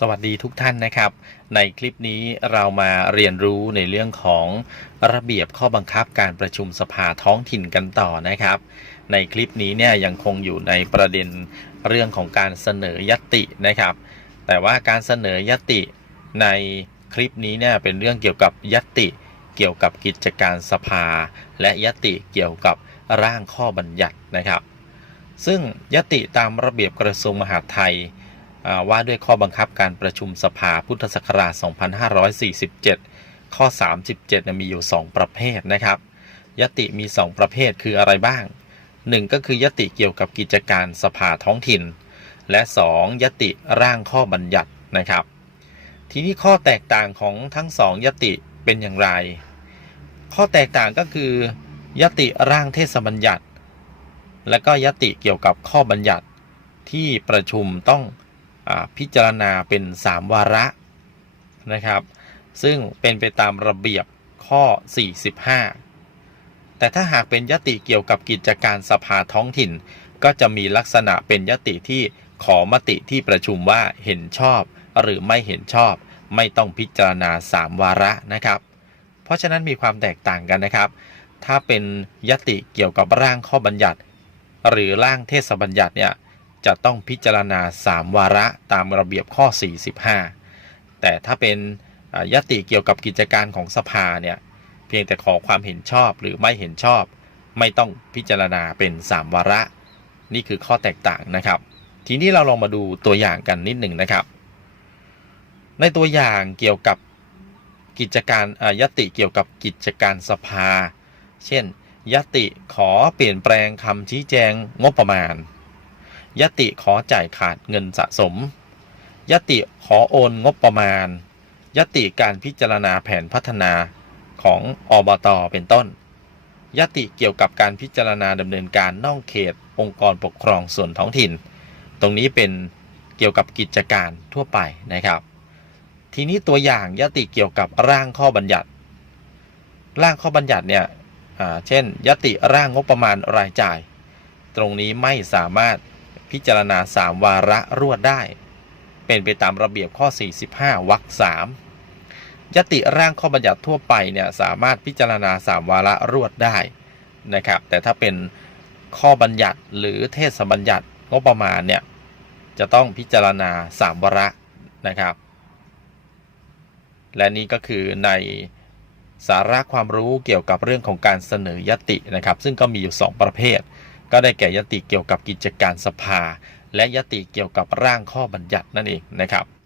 สวัสดีทุกท่านนะครับ ในคลิปนี้เรามาเรียนรู้ในเรื่องของระเบียบข้อบังคับการประชุมสภาท้องถิ่นกันต่อนะครับ ในคลิปนี้เนี่ยยังคงอยู่ในประเด็นเรื่องของการเสนอยตินะครับ แต่ว่าการเสนอยติในคลิปนี้เนี่ยเป็นเรื่องเกี่ยวกับยติเกี่ยวกับกิจการสภา และยติเกี่ยวกับร่างข้อบัญญัตินะครับ ซึ่งยติตามระเบียบกระทรวงมหาดไทย ว่าด้วยข้อบังคับการประชุมสภาพุทธศักราช 2547 ข้อ 37เนี่ยมีอยู่ 2 ประเภทนะครับ ยติมี 2 ประเภทคืออะไรบ้าง 1 ก็คือยติเกี่ยวกับกิจการสภาท้องถิ่น และ 2 ยติร่างข้อบัญญัตินะครับ ทีนี้ข้อแตกต่างของทั้ง 2 ยติเป็นอย่างไร ข้อแตกต่างก็คือยติร่างเทศบัญญัติ และก็ยติเกี่ยวกับข้อบัญญัติที่ประชุมต้อง พิจารณาเป็น 3 วาระนะครับ ซึ่งเป็นไปตามระเบียบข้อ 45 แต่ถ้าหากเป็นยติเกี่ยวกับกิจการสภาท้องถิ่น ก็จะมีลักษณะเป็นยติที่ขอมติที่ประชุมว่าเห็นชอบหรือไม่เห็นชอบ ไม่ต้องพิจารณา 3 วาระนะครับ เพราะฉะนั้นมีความแตกต่างกันนะครับ ถ้าเป็นยติเกี่ยวกับร่างข้อบัญญัติ หรือร่างเทศบัญญัติเนี่ย จะต้องพิจารณา 3 วาระตามระเบียบข้อ 45 แต่ถ้าเป็นยติเกี่ยวกับกิจการของสภาเนี่ยเพียงแต่ขอความเห็นชอบหรือไม่เห็นชอบ ไม่ต้องพิจารณาเป็น 3 วาระ นี่คือข้อแตกต่างนะครับ ทีนี้เราลองมาดูตัวอย่างกันนิดหนึ่งนะครับ ในตัวอย่างเกี่ยวกับกิจการยติเกี่ยวกับกิจการสภา เช่น ยติขอเปลี่ยนแปลงคำชี้แจงงบประมาณ ยติขอจ่ายขาดเงินสะสม ยติขอโอนงบประมาณ ยติการพิจารณาแผนพัฒนาของอบตเป็นต้น ยติเกี่ยวกับการพิจารณาดำเนินการนอกเขต องค์กรปกครองส่วนท้องถิ่น ตรงนี้เป็นเกี่ยวกับกิจการทั่วไปนะครับ ทีนี้ตัวอย่างยติเกี่ยวกับร่างข้อบัญญัติ ร่างข้อบัญญัติเนี่ยเช่น ยติร่างงบประมาณรายจ่าย ตรงนี้ไม่สามารถ พิจารณา 3 วาระรวดได้ เป็นไปตามระเบียบข้อ 45วรรค3ยติร่างข้อบัญญัติทั่วไปเนี่ยสามารถพิจารณา 3 วาระรวดได้นะครับ แต่ถ้าเป็นข้อบัญญัติหรือเทศบัญญัติงบประมาณเนี่ยจะต้องพิจารณา 3 วาระนะครับ และนี่ก็คือในสาระความรู้เกี่ยวกับเรื่องของการเสนอยตินะครับ ซึ่งก็มีอยู่ 2 ประเภท ก็ได้แก่ยติเกี่ยวกับกิจการสภา และยติเกี่ยวกับร่างข้อบัญญัตินั่นเองนะครับ